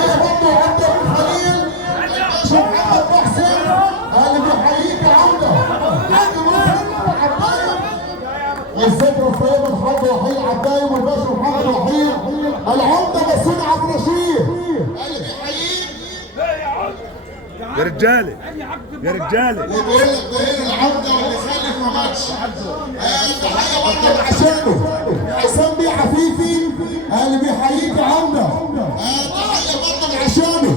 تحيه برضه عبد الخليل الباشا محمد محسن اللي بيحييك يا عمده. حاج محمد عباية والذكرى الطيبه الحاج وحيد عباية والباشا محمد وحيد العمده مسعود عبد الرشيد اللي بيحييك يا رجاله يا رجاله. وبيقول لك ده العمده واللي خلف ما ماتش. تحيه برضه لعشانه حسام بيه عفيفي اللي بيحييك يا عمده. تحيه برضه لعشانه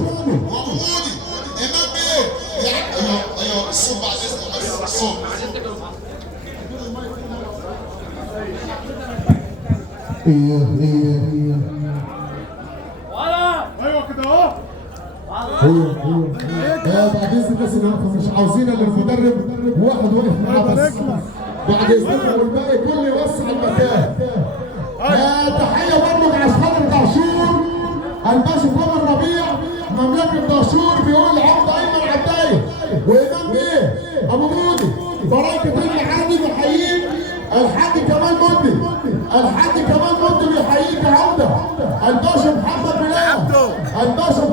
ومودي امام بيه. ايوه الصوت بعد اذنك بس الصوت. ايه ايوه كده اهو. بعد اذن الناس اللي واقفه مش عاوزين الا المدرب واحد واقف معاه بس. بعد اذنكم والباقي كله يوسع المكان. تحيه برضه لعسكري دهشور الباشا محمد ربيع مملكه دهشور بيقول عبد ايمن عباية وامام بيه ابو مودي بركه المعادي بيحييك. الحاج كمال مدي الحاج كمال مدي بيحييك يا عمده. الباشا محمد بلال الباشا